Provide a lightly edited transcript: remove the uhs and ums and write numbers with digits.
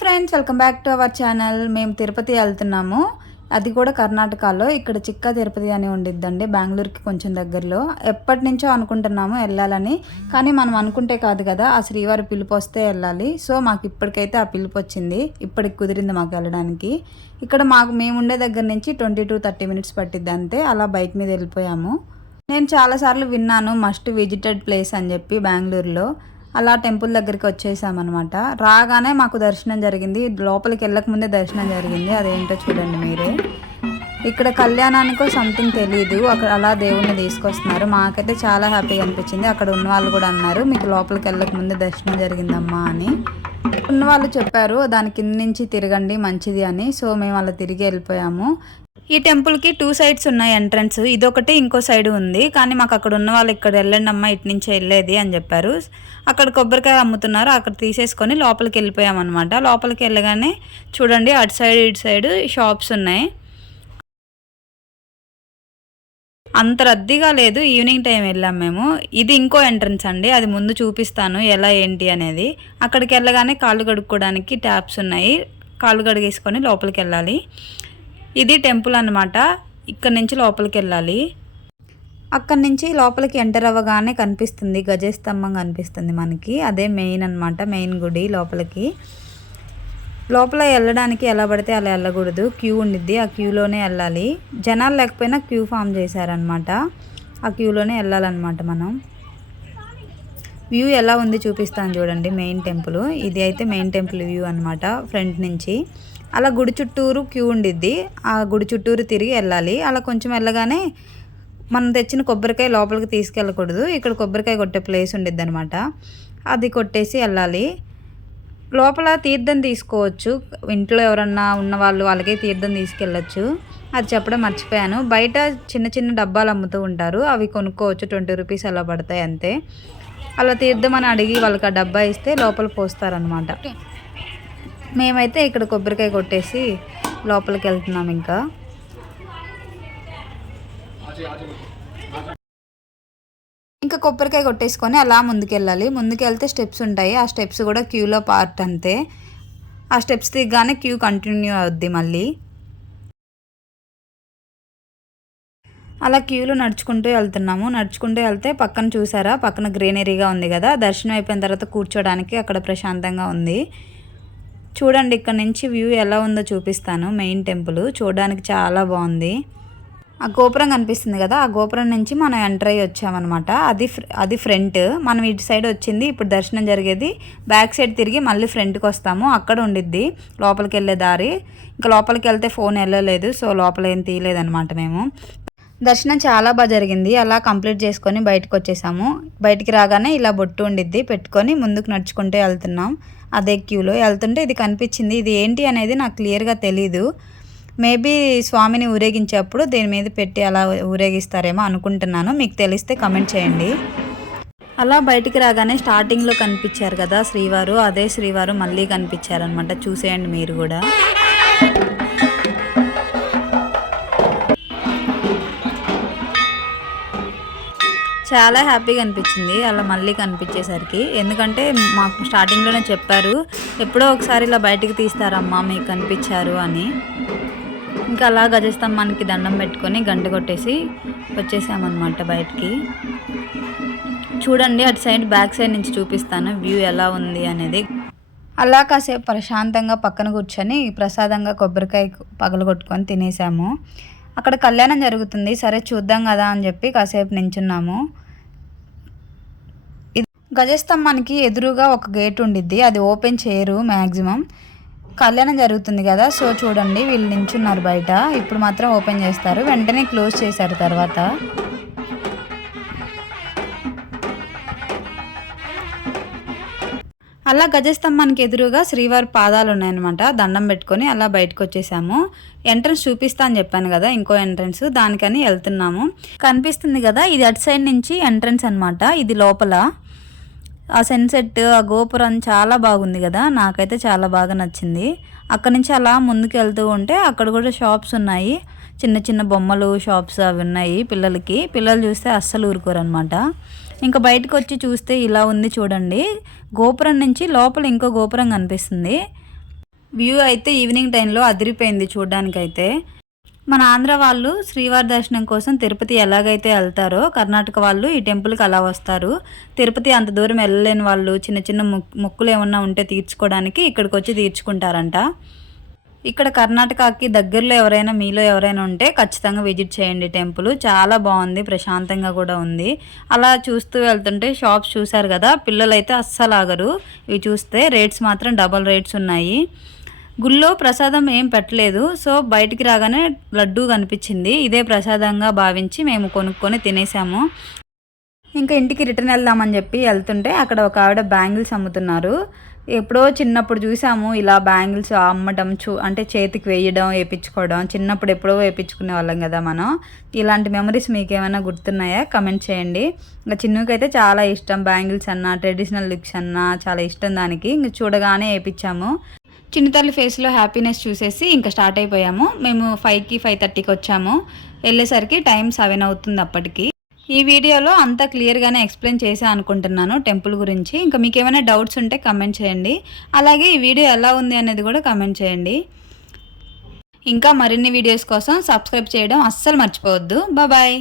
Friends, welcome back to our channel. మేము తిరుపతి వెళ్తున్నాము. అది కూడా కర్ణాటకలో. ఇక్కడ చిక్క తిరుపతి అని ఉండిద్దండి, బెంగళూరుకి కొంచెం దగ్గరలో. ఎప్పటి నుంచో అనుకుంటున్నాము వెళ్ళాలని, కానీ మనం అనుకుంటే కాదు కదా, ఆ శ్రీవారి పిలుపు వస్తే వెళ్ళాలి. సో మాకు ఇప్పటికైతే ఆ పిలుపు వచ్చింది, ఇప్పటికి కుదిరింది మాకు వెళ్ళడానికి. ఇక్కడ మేము ఉండే దగ్గర నుంచి 20 to 30 minutes పట్టిద్ది అంతే. అలా బైక్ మీద వెళ్ళిపోయాము. నేను చాలాసార్లు విన్నాను మస్ట్ విజిటెడ్ ప్లేస్ అని చెప్పి బెంగళూరులో. అలా టెంపుల్ దగ్గరికి వచ్చేసామన్నమాట. రాగానే మాకు దర్శనం జరిగింది, లోపలికి వెళ్ళక ముందే దర్శనం జరిగింది. అదేంటో చూడండి మీరే. ఇక్కడ కళ్యాణానికో సంథింగ్ తెలియదు, అక్కడ అలా దేవుణ్ణి తీసుకొస్తున్నారు. మాకైతే చాలా హ్యాపీగా అనిపించింది. అక్కడ ఉన్న వాళ్ళు కూడా అన్నారు, మీకు లోపలికి వెళ్ళక ముందే దర్శనం జరిగిందమ్మా అని. ఉన్న వాళ్ళు చెప్పారు దాని కింద నుంచి తిరగండి మంచిది అని. సో మేము అలా తిరిగి వెళ్ళిపోయాము. ఈ టెంపుల్కి 2 sides ఉన్నాయి ఎంట్రన్స్, ఇదొకటి ఇంకో సైడ్ ఉంది. కానీ మాకు అక్కడ ఉన్న వాళ్ళు ఇక్కడ వెళ్ళండి అమ్మా, ఇటు నుంచి వెళ్ళేది అని చెప్పారు. అక్కడ కొబ్బరికాయ అమ్ముతున్నారు, అక్కడ తీసేసుకొని లోపలికి వెళ్ళిపోయామన్నమాట. లోపలికి వెళ్ళగానే చూడండి అటు సైడ్ ఇటు సైడ్ షాప్స్ ఉన్నాయి. అంత రద్దీగా లేదు, ఈవినింగ్ టైం వెళ్ళాం మేము. ఇది ఇంకో ఎంట్రన్స్ అండి, అది ముందు చూపిస్తాను ఎలా ఏంటి అనేది. అక్కడికి వెళ్ళగానే కాళ్ళు కడుక్కోవడానికి ట్యాప్స్ ఉన్నాయి, కాళ్ళు కడిగేసుకొని లోపలికి వెళ్ళాలి. ఇది టెంపుల్ అన్నమాట. ఇక్కడ నుంచి లోపలికి వెళ్ళాలి. అక్కడి నుంచి లోపలికి ఎంటర్ అవ్వగానే కనిపిస్తుంది గజస్తంభం కనిపిస్తుంది మనకి. అదే మెయిన్ అన్నమాట, మెయిన్ గుడి. లోపల వెళ్ళడానికి ఎలా పడితే అలా వెళ్ళకూడదు, క్యూ ఉండిద్ది, ఆ క్యూలోనే వెళ్ళాలి. జనాలు లేకపోయినా క్యూ ఫామ్ చేశారనమాట, ఆ క్యూలోనే వెళ్ళాలన్నమాట మనం. వ్యూ ఎలా ఉంది చూపిస్తాను చూడండి. మెయిన్ టెంపుల్ ఇది అయితే మెయిన్ టెంపుల్ వ్యూ అనమాట ఫ్రంట్ నుంచి. అలా గుడి చుట్టూరు క్యూ ఉండిద్ది, ఆ గుడి చుట్టూరు తిరిగి వెళ్ళాలి. అలా కొంచెం వెళ్ళగానే మనం తెచ్చిన కొబ్బరికాయ లోపలికి తీసుకెళ్ళకూడదు, ఇక్కడ కొబ్బరికాయ కొట్టే ప్లేస్ ఉండిద్ది అనమాట, అది కొట్టేసి వెళ్ళాలి. లోపల తీర్థం తీసుకోవచ్చు, ఇంట్లో ఎవరన్నా ఉన్న వాళ్ళకి తీర్థం తీసుకెళ్ళచ్చు. అది చెప్పడం మర్చిపోయాను. బయట చిన్న చిన్న డబ్బాలు అమ్ముతూ ఉంటారు, అవి కొనుక్కోవచ్చు. 20 rupees అలా పడతాయి అంతే. అలా తీర్థం అని అడిగి వాళ్ళకి ఆ డబ్బా ఇస్తే లోపల పోస్తారనమాట. మేమైతే ఇక్కడ కొబ్బరికాయ కొట్టేసి లోపలికి వెళ్తున్నాం. ఇంకా కొబ్బరికాయ కొట్టేసుకొని అలా ముందుకెళ్ళాలి. ముందుకెళ్తే స్టెప్స్ ఉంటాయి, ఆ స్టెప్స్ కూడా క్యూలో పార్ట్ అంతే. ఆ స్టెప్స్ దిగ్గానే క్యూ కంటిన్యూ అవుద్ది మళ్ళీ. అలా క్యూలో నడుచుకుంటూ వెళ్తున్నాము. నడుచుకుంటూ వెళ్తే పక్కన చూసారా, పక్కన గ్రీనరీగా ఉంది కదా, దర్శనం అయిపోయిన తర్వాత కూర్చోడానికి అక్కడ ప్రశాంతంగా ఉంది. చూడండి ఇక్కడ నుంచి వ్యూ ఎలా ఉందో చూపిస్తాను. మెయిన్ టెంపుల్ చూడడానికి చాలా బాగుంది. ఆ గోపురం కనిపిస్తుంది కదా, ఆ గోపురం నుంచి మనం ఎంటర్ అయ్యి వచ్చామన్నమాట. అది ఫ్రంట్. మనం ఇటు సైడ్ వచ్చింది, ఇప్పుడు దర్శనం జరిగేది బ్యాక్ సైడ్ తిరిగి మళ్ళీ ఫ్రంట్కి వస్తాము. అక్కడ ఉండిద్ది లోపలికి వెళ్ళే దారి. ఇంకా లోపలికి వెళ్తే ఫోన్ వెళ్ళలేదు, సో లోపల ఏం తీయలేదన్నమాట మేము. దర్శనం చాలా బాగా జరిగింది. అలా కంప్లీట్ చేసుకొని బయటకు వచ్చేసాము. బయటికి రాగానే ఇలా బొట్టు ఉండిద్ది, పెట్టుకొని ముందుకు నడుచుకుంటూ వెళ్తున్నాం. అదే క్యూలో వెళ్తుంటే ఇది కనిపించింది. ఇది ఏంటి అనేది నాకు క్లియర్గా తెలీదు. మేబీ స్వామిని ఊరేగించేప్పుడు దీని మీద పెట్టి అలా ఊరేగిస్తారేమో అనుకుంటున్నాను. మీకు తెలిస్తే కమెంట్ చేయండి. అలా బయటికి రాగానే స్టార్టింగ్లో కనిపించారు కదా శ్రీవారు, అదే శ్రీవారు మళ్ళీ కనిపించారనమాట. చూసేయండి మీరు కూడా. చాలా హ్యాపీగా అనిపించింది అలా మళ్ళీ కనిపించేసరికి. ఎందుకంటే మాకు స్టార్టింగ్లోనే చెప్పారు, ఎప్పుడో ఒకసారి ఇలా బయటికి తీస్తారమ్మా మీకు కనిపించారు అని. ఇంకా అలా గజస్తంభానికి దండం పెట్టుకొని గంట కొట్టేసి వచ్చేసామన్నమాట బయటికి. చూడండి అటు సైడ్ బ్యాక్ సైడ్ నుంచి చూపిస్తాను వ్యూ ఎలా ఉంది అనేది. అలా కాసేపు ప్రశాంతంగా పక్కన కూర్చొని ప్రసాదంగా కొబ్బరికాయ పగలగొట్టుకొని తినేసాము. అక్కడ కళ్యాణం జరుగుతుంది, సరే చూద్దాం కదా అని చెప్పి కాసేపు నించున్నాము. గజస్తంభానికి ఎదురుగా ఒక గేట్ ఉండిద్ది, అది ఓపెన్ చేయరు మ్యాక్సిమం. కళ్యాణం జరుగుతుంది కదా, సో చూడండి వీళ్ళు నించున్నారు బయట. ఇప్పుడు మాత్రం ఓపెన్ చేస్తారు, వెంటనే క్లోజ్ చేశారు తర్వాత. అలా గజస్తంభానికి ఎదురుగా శ్రీవారి పాదాలు ఉన్నాయన్నమాట. దండం పెట్టుకొని అలా బయటకు వచ్చేసాము. ఎంట్రన్స్ చూపిస్తా అని చెప్పాను కదా, ఇంకో ఎంట్రన్స్, దానికని వెళ్తున్నాము. కనిపిస్తుంది కదా, ఇది అటు సైడ్ నుంచి ఎంట్రన్స్ అనమాట. ఇది లోపల ఆ సన్సెట్, ఆ గోపురం చాలా బాగుంది కదా, నాకైతే చాలా బాగా నచ్చింది. అక్కడ నుంచి అలా ముందుకు వెళ్తూ ఉంటే అక్కడ కూడా షాప్స్ ఉన్నాయి, చిన్న చిన్న బొమ్మలు షాప్స్ అవి ఉన్నాయి పిల్లలకి. పిల్లలు చూస్తే అస్సలు ఊరుకోరు అనమాట. ఇంకా బయటకు వచ్చి చూస్తే ఇలా ఉంది చూడండి. గోపురం నుంచి లోపల ఇంకో గోపురం కనిపిస్తుంది. వ్యూ అయితే ఈవినింగ్ టైంలో అదిరిపోయింది చూడడానికైతే. మన ఆంధ్ర వాళ్ళు శ్రీవారి దర్శనం కోసం తిరుపతి ఎలాగైతే వెళ్తారో కర్ణాటక వాళ్ళు ఈ టెంపుల్కి అలా వస్తారు. తిరుపతి అంత దూరం వెళ్ళలేని వాళ్ళు చిన్న చిన్న మొక్కులు ఏమన్నా ఉంటే తీర్చుకోవడానికి ఇక్కడికి వచ్చి తీర్చుకుంటారంట. ఇక్కడ కర్ణాటకకి దగ్గరలో ఎవరైనా మీలో ఎవరైనా ఉంటే ఖచ్చితంగా విజిట్ చేయండి టెంపుల్. చాలా బాగుంది, ప్రశాంతంగా కూడా ఉంది. అలా చూస్తూ వెళ్తుంటే షాప్స్ చూసారు కదా, పిల్లలైతే అస్సలు ఆగరు. ఇవి చూస్తే రేట్స్ మాత్రం డబల్ రేట్స్ ఉన్నాయి. గుళ్ళో ప్రసాదం ఏం పెట్టలేదు. సో బయటికి రాగానే లడ్డూ కనిపించింది. ఇదే ప్రసాదంగా భావించి మేము కొనుక్కొని తినేసాము. ఇంకా ఇంటికి రిటర్న్ వెళ్దామని చెప్పి వెళ్తుంటే అక్కడ ఒక ఆవిడ బ్యాంగిల్స్ అమ్ముతున్నారు. ఎప్పుడో చిన్నప్పుడు చూసాము ఇలా బ్యాంగిల్స్ అమ్మడం, అంటే చేతికి వేయడం, వేయించుకోవడం. చిన్నప్పుడు ఎప్పుడో వేయించుకునే వాళ్ళం కదా మనం. ఇలాంటి మెమరీస్ మీకు ఏమైనా గుర్తున్నాయా? కమెంట్ చేయండి. ఇంకా చిన్నకైతే చాలా ఇష్టం బ్యాంగిల్స్ అన్నా, ట్రెడిషనల్ లుక్స్ అన్నా చాలా ఇష్టం దానికి. ఇంక చూడగానే వేయించాము. చిన్న తల్లి ఫేస్లో హ్యాపీనెస్ చూసేసి ఇంకా స్టార్ట్ అయిపోయాము. మేము 5కి 5:30కి వచ్చాము. వెళ్ళేసరికి టైం 7 అవుతుంది అప్పటికి. ఈ వీడియోలో అంతా క్లియర్గానే ఎక్స్ప్లెయిన్ చేసా అనుకుంటున్నాను టెంపుల్ గురించి. ఇంకా మీకు ఏమైనా డౌట్స్ ఉంటే కమెంట్ చేయండి. అలాగే ఈ వీడియో ఎలా ఉంది అనేది కూడా కమెంట్ చేయండి. ఇంకా మరిన్ని వీడియోస్ కోసం సబ్స్క్రైబ్ చేయడం అస్సలు మర్చిపోవద్దు. బాయ్.